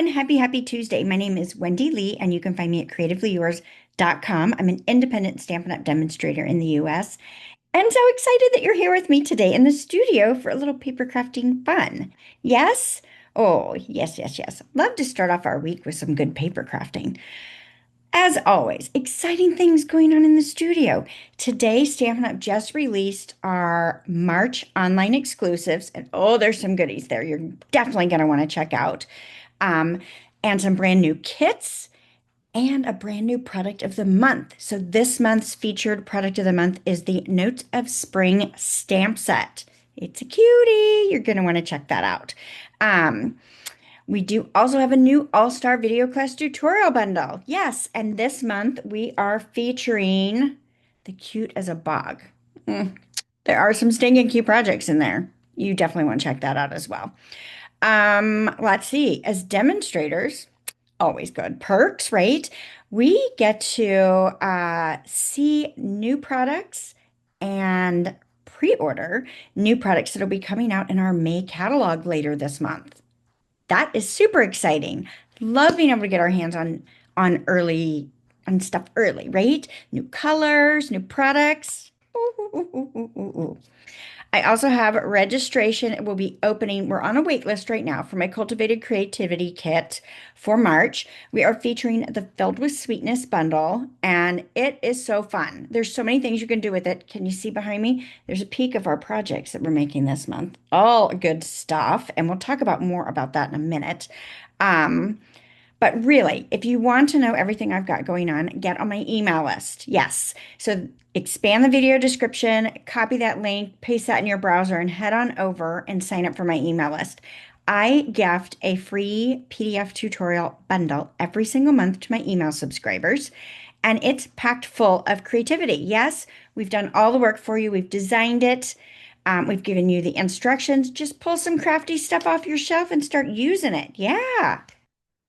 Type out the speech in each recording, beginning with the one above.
and happy Tuesday. My name is Wendy Lee, and you can find me at CreativeLeeYours.com. I'm an independent Stampin' Up! Demonstrator in the US, and so excited that you're here with me today in the studio for a little paper crafting fun. Yes? Oh, yes. Love to start off our week with some good paper crafting. As always, exciting things going on in the studio. Today, Stampin' Up! Just released our March online exclusives, and oh, there's some goodies there you're definitely going to want to check out. Um, and some brand new kits and a brand new product of the month. So this month's featured product of the month is the Notes of Spring stamp set. It's a cutie. You're going to want to check that out. Um, we do also have a new All-Star Video Class Tutorial Bundle. Yes, and this month we are featuring the Cute as a Bog. There are some stinking cute projects in there. You definitely want to check that out as well. Let's see. As demonstrators, always good perks, right? We get to see new products and pre-order new products that'll be coming out in our May catalog later this month. That is super exciting. Love being able to get our hands on early on stuff early, right? New colors, new products. Ooh. I also have registration. It will be opening. We're on a wait list right now for my Cultivated Creativity Kit for March. We are featuring the Filled with Sweetness bundle, and it is so fun. There's so many things you can do with it. Can you see behind me? There's a peek of our projects that we're making this month. All good stuff, and we'll talk about more about that in a minute. Um, but really, if you want to know everything I've got going on, get on my email list. Yes. So expand the video description, copy that link, paste that in your browser, and head on over and sign up for my email list. I gift a free PDF tutorial bundle every single month to my email subscribers, and it's packed full of creativity. Yes, we've done all the work for you. We've designed it. We've given you the instructions. Just pull some crafty stuff off your shelf and start using it. Yeah.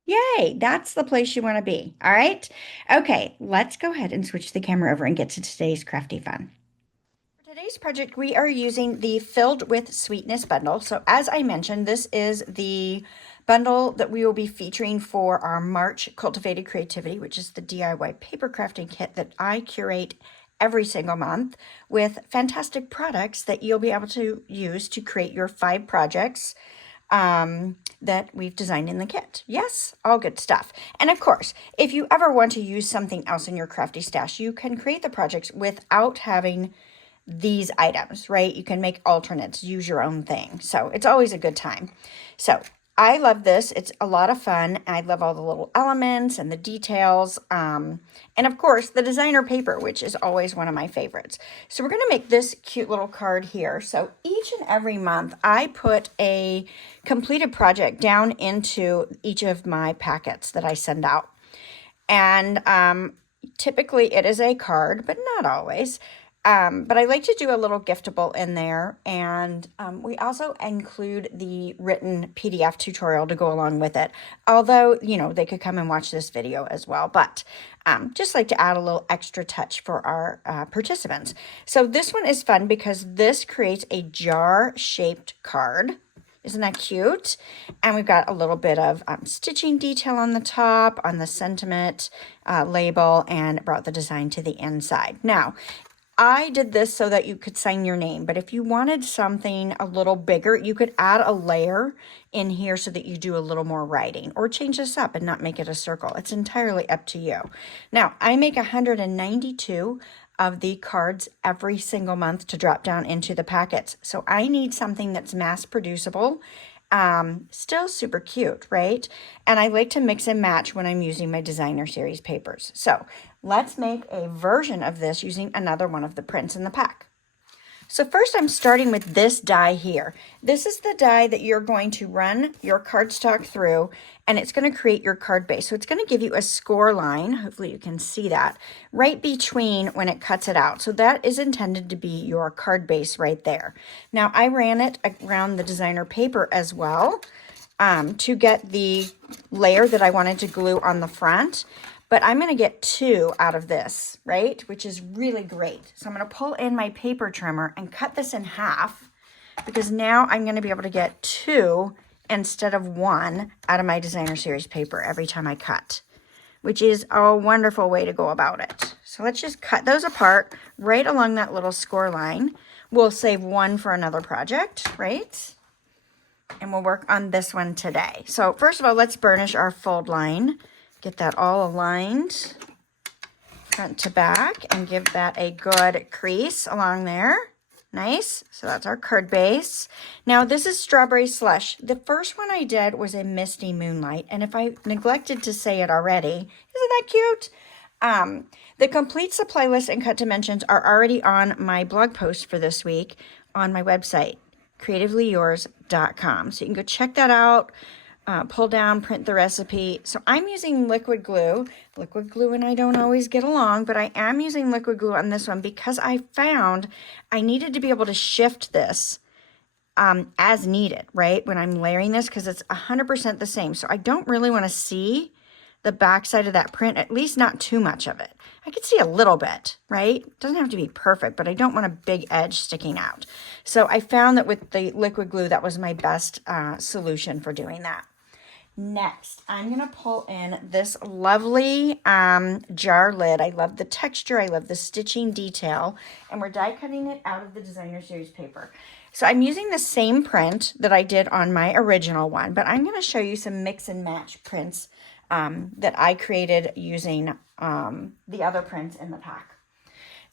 Yay, that's the place you want to be. All right. Okay, let's go ahead and switch the camera over and get to today's crafty fun. For today's project, we are using the Filled with Sweetness bundle. So as I mentioned, this is the bundle that we will be featuring for our March Cultivated Creativity, which is the DIY paper crafting kit that I curate every single month with fantastic products that you'll be able to use to create your 5 projects that we've designed in the kit. Yes, all good stuff. And of course, if you ever want to use something else in your crafty stash, you can create the projects without having these items, right? You can make alternates, use your own thing. So it's always a good time. So I love this. It's a lot of fun. I love all the little elements and the details. And of course, the designer paper, which is always one of my favorites. So we're going to make this cute little card here. So each and every month, I put a completed project down into each of my packets that I send out. And typically it is a card, but not always. But I like to do a little giftable in there, and we also include the written PDF tutorial to go along with it. Although, you know, they could come and watch this video as well, but just like to add a little extra touch for our participants. So this one is fun because this creates a jar-shaped card. Isn't that cute? And we've got a little bit of stitching detail on the top, on the sentiment label, and brought the design to the inside. Now, I did this so that you could sign your name, but if you wanted something a little bigger, you could add a layer in here so that you do a little more writing, or change this up and not make it a circle. It's entirely up to you. Now, I make 192 of the cards every single month to drop down into the packets. So I need something that's mass producible, still super cute, right? And I like to mix and match when I'm using my designer series papers. So let's make a version of this using another one of the prints in the pack. So first I'm starting with this die here. This is the die that you're going to run your cardstock through, and it's going to create your card base. So it's going to give you a score line, hopefully you can see that, right between when it cuts it out. So that is intended to be your card base right there. Now I ran it around the designer paper as well to get the layer that I wanted to glue on the front. But I'm going to get 2 out of this, right? Which is really great. So I'm going to pull in my paper trimmer and cut this in half, because now I'm going to be able to get 2 instead of 1 out of my designer series paper every time I cut, which is a wonderful way to go about it. So let's just cut those apart right along that little score line. We'll save 1 for another project, right? And we'll work on this one today. So first of all, let's burnish our fold line. Get that all aligned front to back and give that a good crease along there. Nice. So that's our card base. Now this is Strawberry Slush. The first one I did was a Misty Moonlight. And if I neglected to say it already, isn't that cute? The complete supply list and cut dimensions are already on my blog post for this week on my website, CreativeLeeYours.com. So you can go check that out. Pull down, print the recipe. So I'm using liquid glue. Liquid glue and I don't always get along, but I am using liquid glue on this one because I found I needed to be able to shift this as needed, right? When I'm layering this, because it's 100% the same. So I don't really want to see the back side of that print, at least not too much of it. I could see a little bit, right? It doesn't have to be perfect, but I don't want a big edge sticking out. So I found that with the liquid glue, that was my best solution for doing that. Next, I'm going to pull in this lovely jar lid. I love the texture. I love the stitching detail. And we're die cutting it out of the designer series paper. So I'm using the same print that I did on my original one, but I'm going to show you some mix and match prints that I created using the other prints in the pack.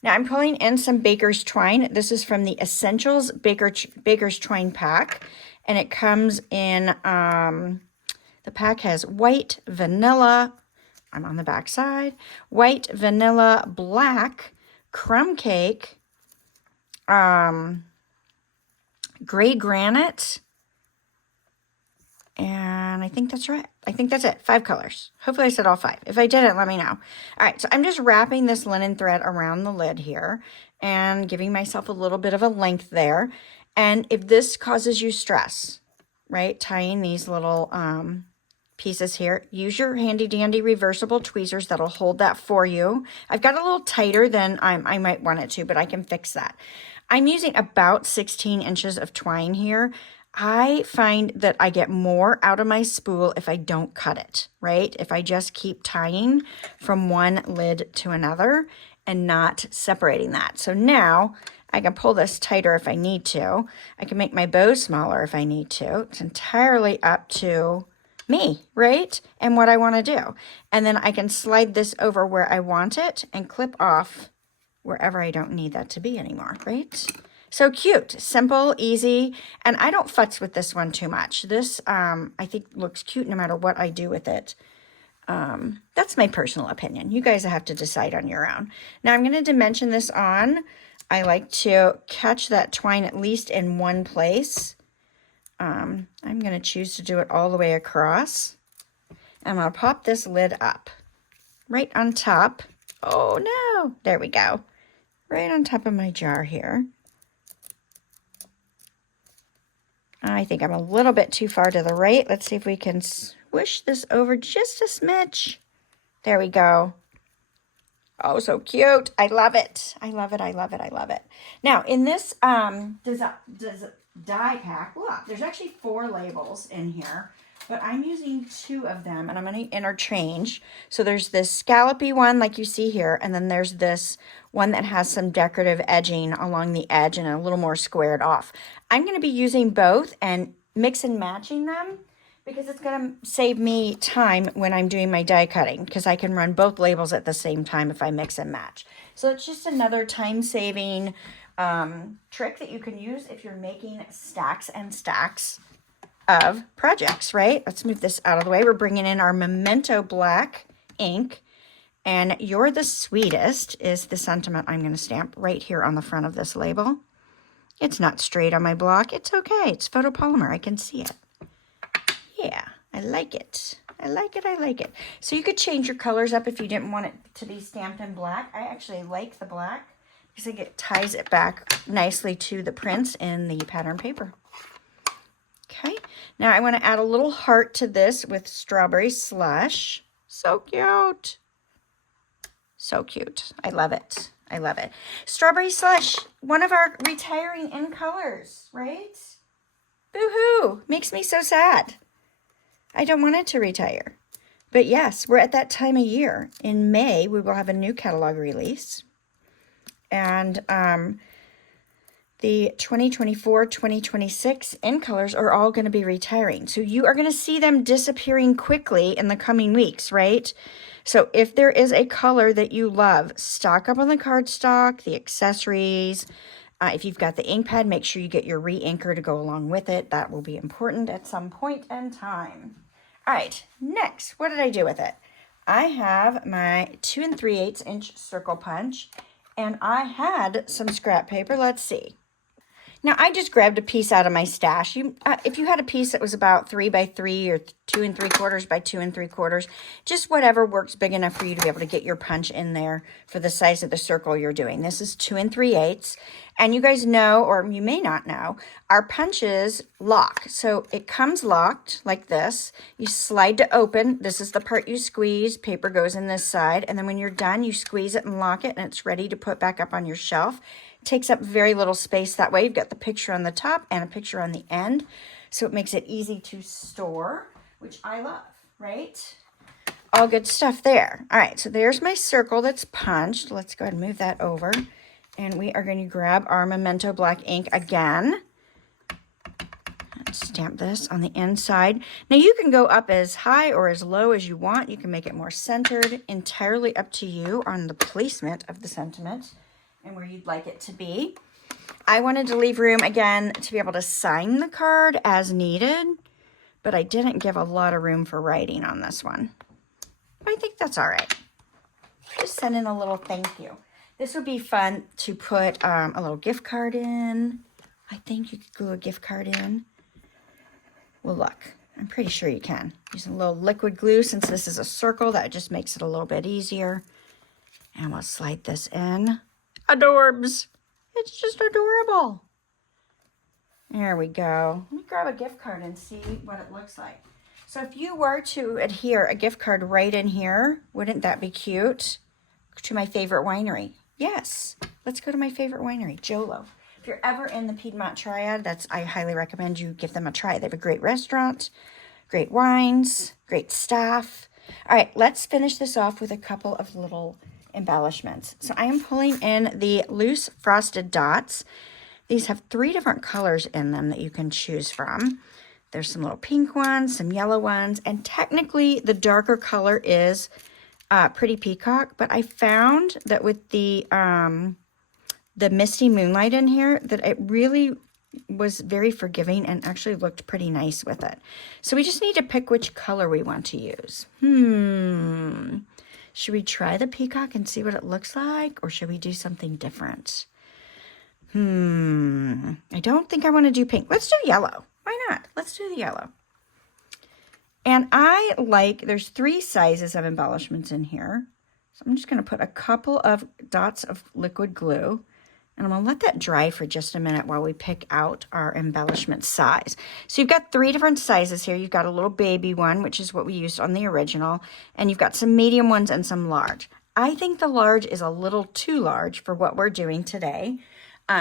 Now I'm pulling in some Baker's Twine. This is from the Essentials Baker's Twine pack. And it comes in... the pack has white, vanilla, I'm on the back side, white, vanilla, black, crumb cake, gray granite, and I think that's right. I think that's it. 5 colors. Hopefully I said all 5. If I didn't, let me know. All right, so I'm just wrapping this linen thread around the lid here and giving myself a little bit of a length there. And if this causes you stress, right, tying these little pieces here, use your handy dandy reversible tweezers that'll hold that for you. I've got a little tighter than I might want it to, but I can fix that. I'm using about 16 inches of twine here. I find that I get more out of my spool if I don't cut it, right? If I just keep tying from one lid to another and not separating that. So now I can pull this tighter if I need to. I can make my bow smaller if I need to. It's entirely up to me, right? And what I want to do. And then I can slide this over where I want it and clip off wherever I don't need that to be anymore, right? So cute, simple, easy, and I don't futz with this one too much. This, I think, looks cute no matter what I do with it. That's my personal opinion. You guys have to decide on your own. Now I'm going to dimension this on. I like to catch that twine at least in one place. I'm going to choose to do it all the way across. And I'll pop this lid up right on top. Oh no, there we go. Right on top of my jar here. I think I'm a little bit too far to the right. Let's see if we can swish this over just a smidge. There we go. Oh, so cute. I love it. I love it. I love it. I love it. Now, in this die pack, look, there's actually 4 labels in here, but I'm using 2 of them, and I'm going to interchange. So there's this scallopy one like you see here, and then there's this one that has some decorative edging along the edge and a little more squared off. I'm going to be using both and mix and matching them because it's going to save me time when I'm doing my die cutting, because I can run both labels at the same time if I mix and match. So it's just another time-saving trick that you can use if you're making stacks and stacks of projects, right? Let's move this out of the way. We're bringing in our Memento Black ink, and "You're the Sweetest" is the sentiment I'm going to stamp right here on the front of this label. It's not straight on my block. It's okay. It's photopolymer. I can see it. Yeah, I like it. I like it. I like it. So you could change your colors up if you didn't want it to be stamped in black. I actually like the black because I think it ties it back nicely to the prints in the pattern paper. Okay, now I want to add a little heart to this with Strawberry Slush. So cute. So cute. I love it. I love it. Strawberry Slush, one of our retiring in colors, right? Boo-hoo! Makes me so sad. I don't want it to retire. But yes, we're at that time of year. In May, we will have a new catalog release. And the 2024-2026 in colors are all going to be retiring. So you are going to see them disappearing quickly in the coming weeks, right? So if there is a color that you love, stock up on the cardstock, the accessories. If you've got the ink pad, make sure you get your re-inker to go along with it. That will be important at some point in time. All right, next, what did I do with it? I have my 2 3/8 inch circle punch, and I had some scrap paper. Let's see. Now, I just grabbed a piece out of my stash. If you had a piece that was about 3 by 3 or 2 3/4 by 2 3/4, just whatever works big enough for you to be able to get your punch in there for the size of the circle you're doing. This is 2 3/8. And you guys know, or you may not know, our punches lock. So it comes locked like this. You slide to open. This is the part you squeeze. Paper goes in this side. And then when you're done, you squeeze it and lock it, and it's ready to put back up on your shelf. Takes up very little space that way. You've got the picture on the top and a picture on the end. So it makes it easy to store, which I love, right? All good stuff there. All right, so there's my circle that's punched. Let's go ahead and move that over. And we are going to grab our Memento black ink again. Stamp this on the inside. Now you can go up as high or as low as you want. You can make it more centered. Entirely up to you on the placement of the sentiment and where you'd like it to be. I wanted to leave room again to be able to sign the card as needed, but I didn't give a lot of room for writing on this one. I think that's all right. Just send in a little thank you. This would be fun to put a little gift card in. I think you could glue a gift card in. Well, look, I'm pretty sure you can. Using a little liquid glue, since this is a circle, that just makes it a little bit easier. And we'll slide this in. Adorbs. It's just adorable. There we go. Let me grab a gift card and see what it looks like. So if you were to adhere a gift card right in here, wouldn't that be cute? To my favorite winery. Yes. Let's go to my favorite winery, Jolo. If you're ever in the Piedmont Triad, I highly recommend you give them a try. They have a great restaurant, great wines, great staff. All right, let's finish this off with a couple of little embellishments. So I am pulling in the loose frosted dots. These have 3 different colors in them that you can choose from. There's some little pink ones, some yellow ones, and technically the darker color is Pretty Peacock, but I found that with the Misty Moonlight in here, that it really was very forgiving and actually looked pretty nice with it. So we just need to pick which color we want to use. Should we try the peacock and see what it looks like, or should we do something different? I don't think I want to do pink. Let's do yellow. Why not? Let's do the yellow. And there's 3 sizes of embellishments in here. So I'm just going to put a couple of dots of liquid glue, and I'm going to let that dry for just a minute while we pick out our embellishment size. So you've got 3 different sizes here. You've got a little baby one, which is what we used on the original, and you've got some medium ones and some large. I think the large is a little too large for what we're doing today.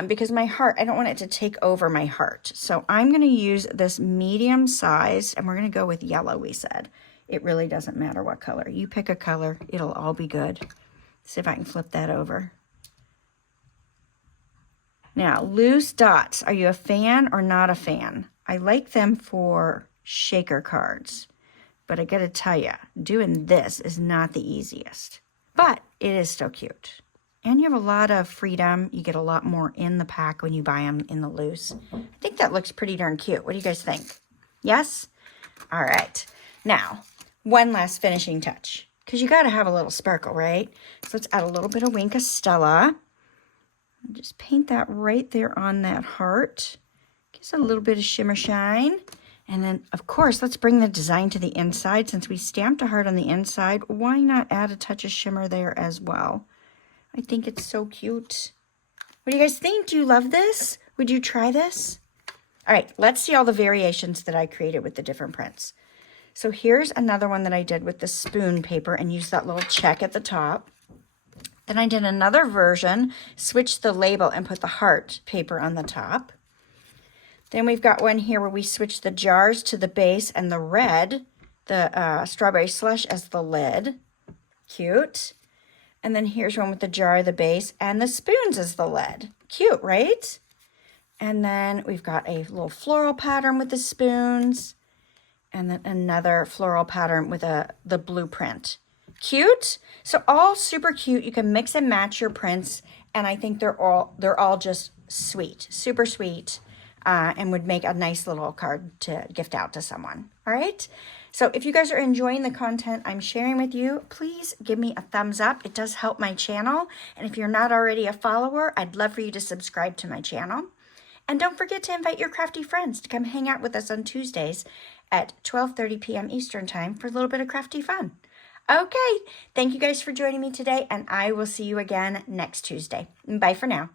Because my heart, I don't want it to take over my heart. So I'm going to use this medium size, and we're going to go with yellow, we said. It really doesn't matter what color. You pick a color, it'll all be good. See if I can flip that over. Now, loose dots. Are you a fan or not a fan? I like them for shaker cards. But I got to tell you, doing this is not the easiest. But it is still cute. And you have a lot of freedom. You get a lot more in the pack when you buy them in the loose. I think that looks pretty darn cute. What do you guys think? Yes? All right. Now, one last finishing touch. Because you got to have a little sparkle, right? So let's add a little bit of Wink of Stella. Just paint that right there on that heart. Gives it a little bit of shimmer shine. And then, of course, let's bring the design to the inside. Since we stamped a heart on the inside, why not add a touch of shimmer there as well? I think it's so cute. What do you guys think? Do you love this? Would you try this? All right, let's see all the variations that I created with the different prints. So here's another one that I did with the spoon paper and used that little check at the top. Then I did another version, switched the label and put the heart paper on the top. Then we've got one here where we switch the jars to the base and the red, the strawberry slush as the lid. Cute. And then here's one with the jar, the base, and the spoons as the lid. Cute, right? And then we've got a little floral pattern with the spoons. And then another floral pattern with the blueprint. Cute. So all super cute. You can mix and match your prints, and I think they're all just sweet, super sweet, and would make a nice little card to gift out to someone. All right. So if you guys are enjoying the content I'm sharing with you, please give me a thumbs up. It does help my channel. And if you're not already a follower, I'd love for you to subscribe to my channel. And don't forget to invite your crafty friends to come hang out with us on Tuesdays at 12:30 p.m. Eastern Time for a little bit of crafty fun. Okay, thank you guys for joining me today, and I will see you again next Tuesday. Bye for now.